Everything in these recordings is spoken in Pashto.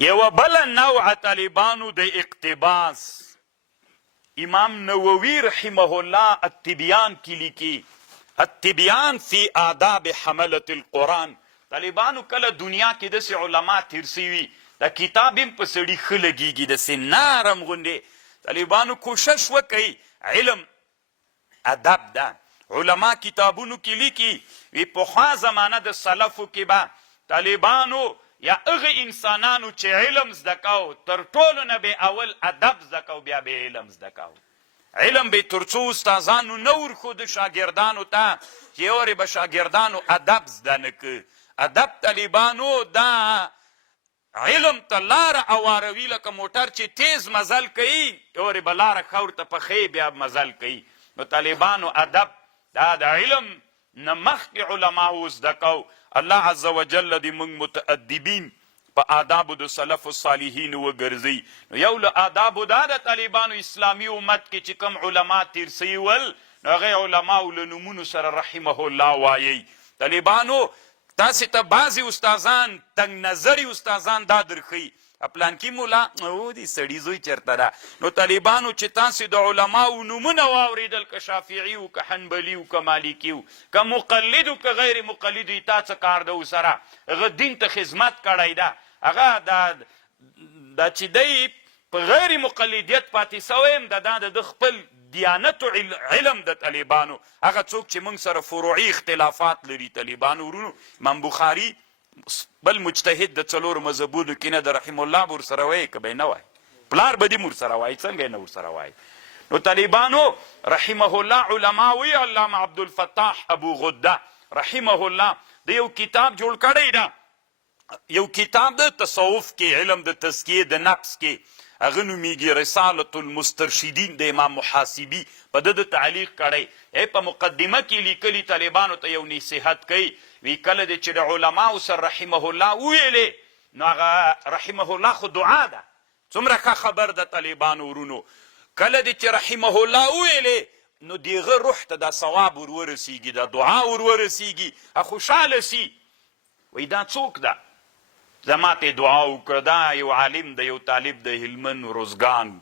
یو بل نوع طالبانو د اقتباس امام نووي رحمه الله التبیان کی لیکي التبیان فی آداب حملة القرآن. طالبانو کله دنیا کې داسې علما تیر سوي دا کتاب هم په سړي ښه لګېږي داسې نرم غوندې طالبانو کوشش وکئ علم ادب ده علما کتابونو کې لیکي وی پخوا زمانه د سلفو کې به طالبانو یا هغه انسانانو چې علم زده کو تر ټولو نه به اول ادب زده کو بیا به علم زده کو علم به تر څو استادانو نه ورښود شاګردانو ته چې اورې به شاګردانو ادب زده نه که ادب طالبانو دا علم ته لاره اواروي لکه موټر چې تیز مزل کوي اورې به لاره خور ته پخې بیا مزل کوي نو طالبانو ادب دا د علم نه مخکې علماو زده کو الله عز وجل دې موږ متادبین په آدابو د سلف الصالحین وګرځي نو یو له آدابو دا د طالبانو اسلامي امت کې چې کوم علما تیر سوي ول نو هغې علماو له نومونو سره رحمه الله وایي طالبانو تاسې ته بعضې استادان تنګ نظري استادان دا درښیي پلانکي مولا او دې سړي زوی چېرته ده نو طالبانو چې تاسې د علماو نومونه واورېدل که شافعي و که حنبلي و که مالکي و که مقلد و که غیر مقلد وي تا څه کار ده ورسره هغه دین ته خدمت کړی ده هغه دا چې دی په غیر مقلدیت پاتې سوی یم دا د خپل دیانت و علم د طالبانو هغه څوک چې موږ سره فروعي اختلافات لري طالبانو ورونو امام بخاري بل مجتهد د څلورو مذهبونو کې نه د رحم الله به ورسره وایي که به یې نه وایي پلار به دې م ورسره وایي څنګه یې نه ورسره وایي نو طالبانو رحمه الله علما وی علامه عبدالفتاح ابو غده رحمه الله د یو کتاب جوړ کړی ده یو کتاب د تصوف کې علم د تزکیې د نفس کې هغه نومیږي رسالة المسترشدین د امام محاسبي په ده د تعلیق کړی په مقدمه کې لیکلي طالبانو ته یو نصیحت کوي وی کله دی چې د علماو سره رحمه الله وویلې نو هغه رحمه الله خو دعا ده څومره ښه خبر ده طالبانو ورونو کله دی چې رحمه الله وویلې نو دیغه روح ته دا ثواب ورورسیږي دا دعا ورورسیږي خوشحاله سي وی دا څوک ده زما ته دعا وکړه دا یو عالم د یو طالب د هلمند روزګان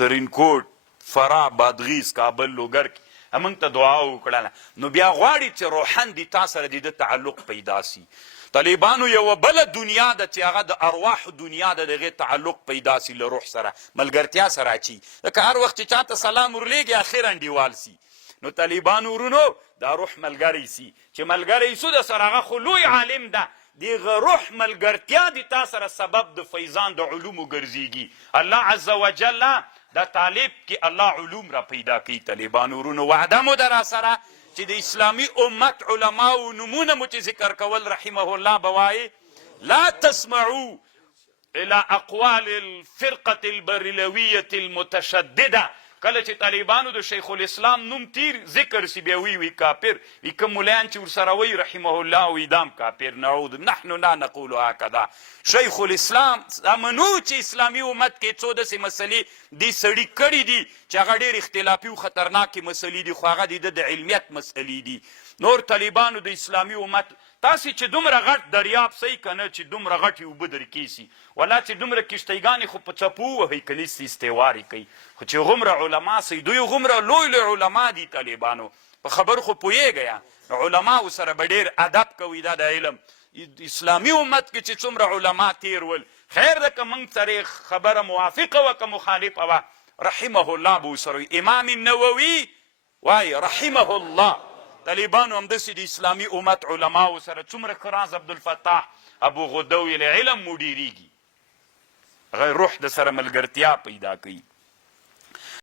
ترینکوټ فراه بادغیس کابل لوګر کې موږ ته دعا وکړله نو بیا غواړي چې روحن دي تا سره د تعلق پیدا سي طالبانو یوه بله دنیا ده چې هغه د ارواحو دنیا ده د هغې تعلق پیدا سي له روح سره ملګرتیا سره اچي لکه هر وخت چې چاته سلام ورلیږي اخر انډیوال سي نو طالبانو ورونو دا روح ملګری سي چې ملګری سو د سره هغه خو لوی عالم ده دیغه روح ملګرتیا دی تا سره سبب د فیضان د علومو ګرځېږي الله عز وجل دا طالب کې الله علوم را پیدا کوي طالبانو ورونو وعده مو ده را سره چې د اسلامي امت علماو نومونه مو چې ذکر کول رحمه الله به وایي لا تسمعوا الى اقوال الفرقة البرلویة المتشدده کله چې طالبانو د شیخ الاسلام نوم تیر ذکر سی بیا وی کافر وی کوم ملایان چې ورسره وی رحمه الله وی دام کافر نعوذ نحن لا نقول هكذا شیخ الاسلام امنو چې اسلامي امت کې څو داسې مسلې دې سړي کړي دي چې هغه ډېر اختلافي او خطرناکې مسلې دي خو هغه د علمیت مسلې دي نور طالبانو د اسلامي امت تاسې چې دومره غټ دریاب سئ که نه چې دومره غټې اوبه در کیسي ولا چې دومره کښتیګانې خو په څپو ووهئ که نیسي استوارې کوي خو چې هغومره علما سئ دوی هغومره لوی لوی علما دي طالبانو په خبرو خو پوهېږئ علماو سره به ډېر ادب کوئ دا د علم اسلامي امت کې چې څومره علما تیر ول خیر ده که موږ سره خبره موافقه وه که مخالفه وه رحمه الله به ورسره امام النووي وایي رحمه الله طالبانو همداسې د اسلامي امت علماو سره څومره ښه راز عبدالفتاح ابو غده ویلی علم مو ډېرېږي هغه روح د سره ملګرتیا پیدا کوي